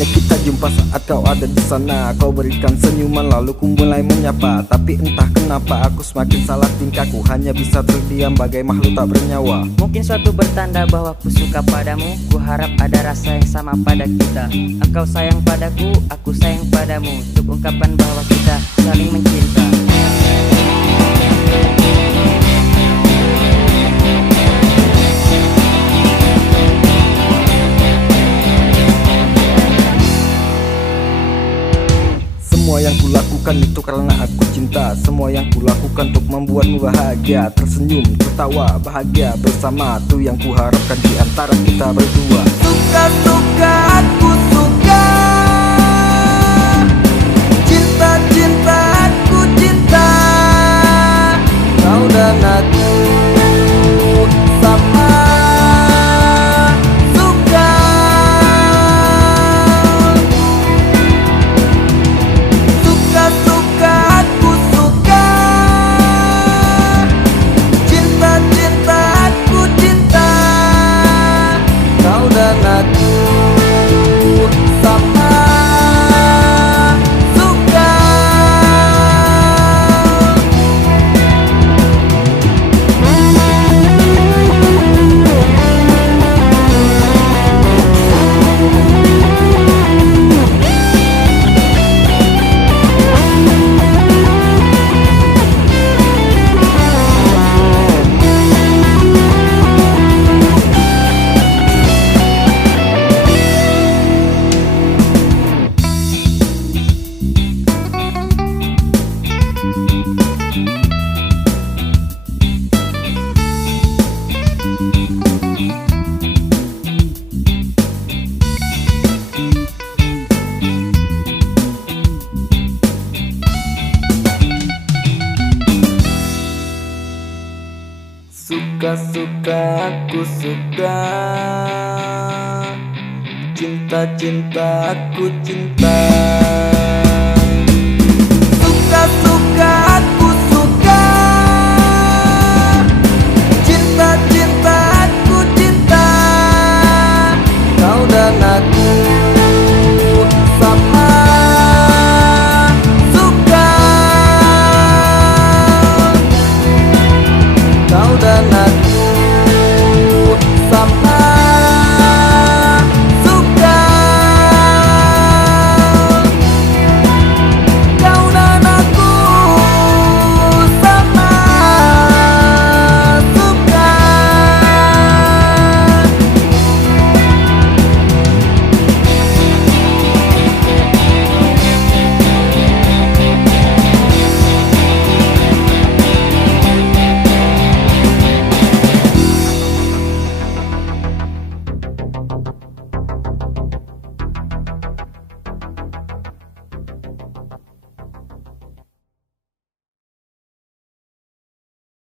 Hanya kita jumpa saat kau ada di sana. Kau berikan senyuman lalu ku mulai menyapa. Tapi entah kenapa aku semakin salah tingkahku. Hanya bisa terdiam bagai makhluk tak bernyawa. Mungkin suatu bertanda bahwa ku suka padamu. Ku harap ada rasa yang sama pada kita. Engkau sayang padaku, aku sayang padamu. Untuk ungkapan bahwa kita saling mencinta. Semua yang kulakukan itu karena aku cinta. Semua yang kulakukan untuk membuatmu bahagia. Tersenyum, tertawa, bahagia bersama. Itu yang kuharapkan di antara kita berdua. Suka-suka aku suka. Cinta-cinta aku cinta. Kau dan aku sama. Suka-suka aku suka. Cinta-cinta aku cinta.